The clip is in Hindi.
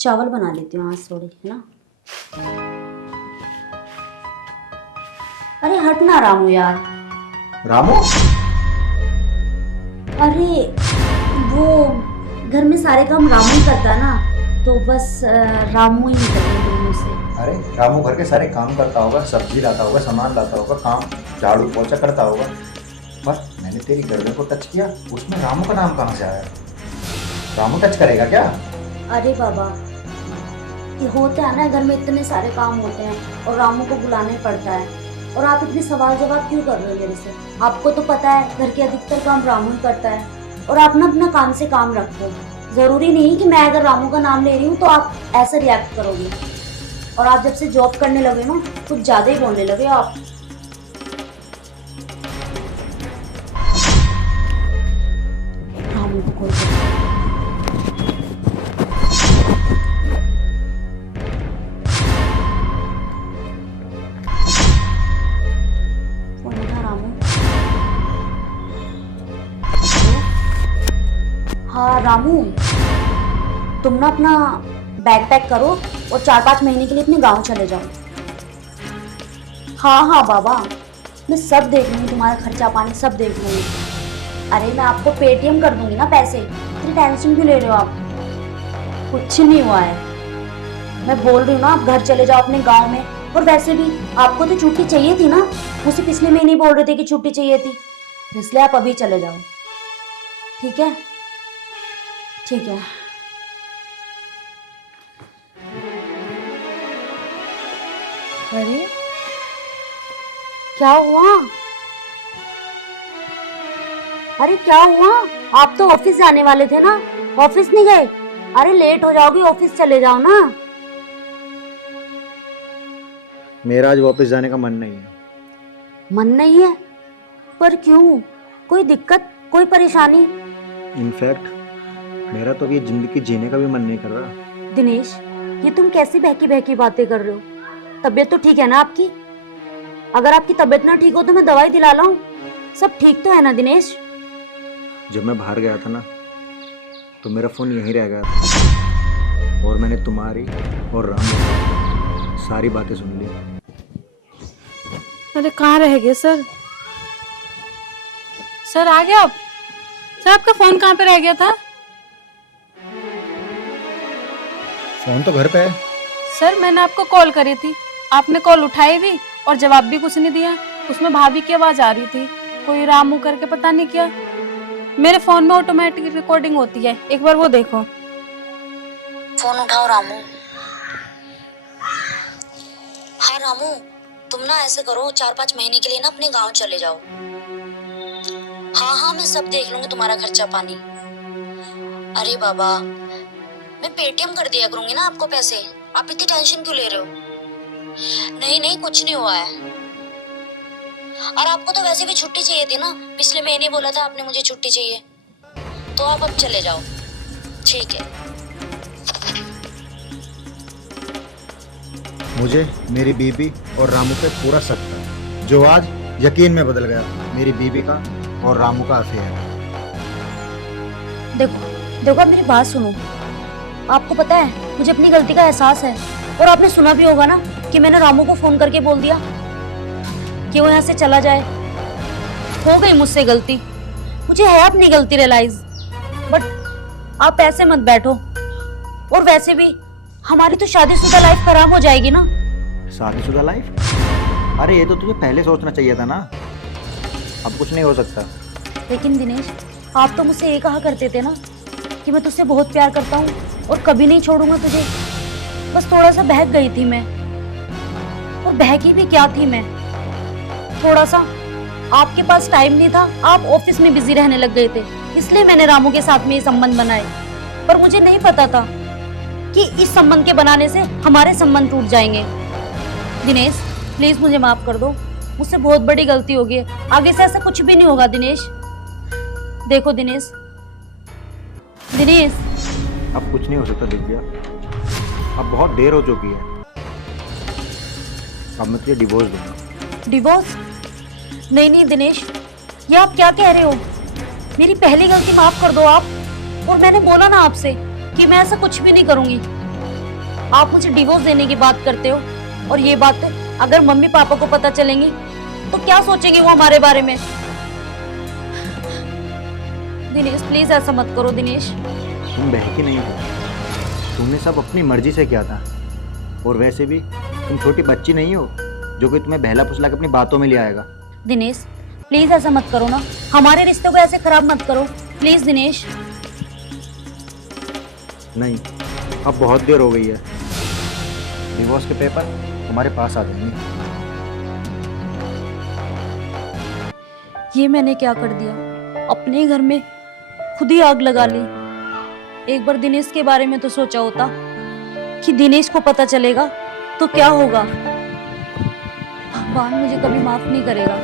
चावल बना लेती हूँ आज थोड़े, है ना। अरे हट ना रामू यार। रामू। अरे वो घर में सारे काम रामू ही करता है ना, तो बस रामू ही निकल गए मेरे मुंह से। अरे रामू घर के सारे काम करता होगा, सब्जी लाता होगा, सामान लाता होगा, काम झाड़ू पोछा करता होगा। पर मैंने तेरी गर्दन को टच किया, उसमें रामू का नाम कहाँ से आया? रामू टच करेगा क्या? अरे बाबा, ये होता है ना, घर में इतने सारे काम होते हैं और रामू को बुलाना ही पड़ता है। और आप इतने सवाल जवाब क्यों कर रहे हो मेरे से? आपको तो पता है घर के अधिकतर काम रामू ही करता है, और आप ना अपना काम से काम रखो। जरूरी नहीं कि मैं अगर रामू का नाम ले रही हूँ तो आप ऐसे रिएक्ट करोगे। और आप जब से जॉब करने लगे ना, कुछ ज्यादा ही बोलने लगे आप। रामू को कॉल करो। फोन उठा रामू। हाँ रामू, तुम ना अपना बैग पैक करो और 4-5 महीने के लिए अपने गांव चले जाओ। हाँ हाँ बाबा, मैं सब देख लूंगी, तुम्हारा खर्चा पानी सब देख लूंगी। अरे मैं आपको पेटीएम कर दूंगी ना पैसे, इतनी टेंशन क्यों ले रहे हो आप? कुछ नहीं हुआ है, मैं बोल रही हूँ ना आप घर चले जाओ अपने गांव में। और वैसे भी आपको तो छुट्टी चाहिए थी ना, मुझे पिछले महीने बोल रहे थे कि छुट्टी चाहिए थी, इसलिए आप अभी चले जाओ। ठीक है, ठीक है। अरे क्या हुआ? अरे क्या हुआ? आप तो ऑफिस जाने वाले थे ना, ऑफिस नहीं गए? अरे लेट हो जाओगे, ऑफिस चले जाओ ना। मेरा आज वापस जाने का मन नहीं है। मन नहीं है? पर क्यों? कोई दिक्कत, कोई परेशानी? इनफैक्ट मेरा तो अब ये जिंदगी जीने का भी मन नहीं कर रहा। दिनेश, ये तुम कैसी बहकी बहकी बातें कर रहे हो? तबीयत तो ठीक है ना आपकी? अगर आपकी तबीयत ना ठीक हो तो मैं दवाई दिला लाऊं? सब ठीक तो है ना दिनेश? जब मैं बाहर गया था ना, तो मेरा फ़ोन यहीं रह गया था और मैंने तुम्हारी और रामू की सारी बातें सुन ली। अरे कहाँ रह गए सर? सर आ गए आप? सर आपका फोन कहाँ पे रह गया था? फ़ोन तो घर पे है। सर मैंने आपको कॉल करी थी, आपने कॉल उठाई भी और जवाब भी कुछ नहीं दिया। उसमें भाभी की आवाज आ रही थी, कोई रामू करके, पता नहीं क्या। मेरे फोन में ऑटोमेटिक रिकॉर्डिंग होती है, एक बार वो देखो। फोन उठाओ रामू। हाँ रामू, तुम ना ऐसे करो, 4-5 महीने के लिए ना अपने गांव चले जाओ। हाँ हाँ, मैं सब देख लूंगी, तुम्हारा खर्चा पानी। अरे बाबा, मैं पेटीएम कर दिया करूंगी ना आपको पैसे, आप इतनी टेंशन क्यों ले रहे हो? नहीं नहीं, कुछ नहीं हुआ है। और आपको तो वैसे भी छुट्टी चाहिए थी ना, पिछले महीने बोला था आपने मुझे छुट्टी चाहिए, तो आप अब चले जाओ। ठीक है। मुझे मेरी बीबी और रामू पे पूरा शक था, जो आज यकीन में बदल गया। मेरी बीबी का और रामू का अफेयर है। देखो देखो, आप मेरी बात सुनो। आपको पता है मुझे अपनी गलती का एहसास है, और आपने सुना भी होगा ना कि मैंने रामू को फोन करके बोल दिया कि वो यहाँ से चला जाए। हो गई मुझसे गलती, मुझे है अपनी गलती रियलाइज, बट आप ऐसे मत बैठो। और वैसे भी हमारी तो शादीशुदा लाइफ खराब हो जाएगी ना। शादीशुदा लाइफ? अरे ये तो तुझे पहले सोचना चाहिए था ना। अब कुछ नहीं हो सकता। लेकिन दिनेश, आप तो मुझसे ये कहा करते थे ना कि मैं तुझसे बहुत प्यार करता हूँ और कभी नहीं छोड़ूंगा तुझे। बस थोड़ा सा बहक गई थी मैं, और बहकी भी क्या थी मैं, थोड़ा सा आपके पास टाइम नहीं था, आप ऑफिस में बिजी रहने लग गए थे, इसलिए मैंने रामू के साथ में ये संबंध बनाए। पर मुझे नहीं पता था कि इस संबंध के बनाने से हमारे संबंध टूट जाएंगे। दिनेश प्लीज मुझे माफ कर दो, मुझसे बहुत बड़ी गलती हो गई है, आगे से ऐसा कुछ भी नहीं होगा दिनेश। देखो दिनेश, दिनेश। अब कुछ नहीं हो सकता दिव्या, अब बहुत देर हो चुकी है। अब मैं तुझे डिवोर्स दूंगा। डिवोर्स? नहीं नहीं दिनेश, ये आप क्या कह रहे हो? मेरी पहली गलती माफ कर दो आप। और मैंने बोला ना आपसे कि मैं ऐसा कुछ भी नहीं करूंगी। आप मुझे डिवोर्स देने की बात करते हो, और ये बात अगर मम्मी पापा को पता चलेंगी तो क्या सोचेंगे वो हमारे बारे में। दिनेश प्लीज ऐसा मत करो दिनेश। तुम बहकी नहीं हो, तुमने सब अपनी मर्जी से किया था। और वैसे भी तुम छोटी बच्ची नहीं हो जो कि तुम्हें बहला फुसला के अपनी बातों में ले आएगा। दिनेश प्लीज ऐसा मत करो ना, हमारे रिश्ते को ऐसे खराब मत करो प्लीज दिनेश। नहीं, अब बहुत देर हो गई है। डिवोर्स के पेपर तुम्हारे पास आ जाएंगे। ये मैंने क्या कर दिया, अपने ही घर में खुद ही आग लगा ली। एक बार दिनेश के बारे में तो सोचा होता कि दिनेश को पता चलेगा तो क्या होगा। भगवान मुझे कभी माफ नहीं करेगा।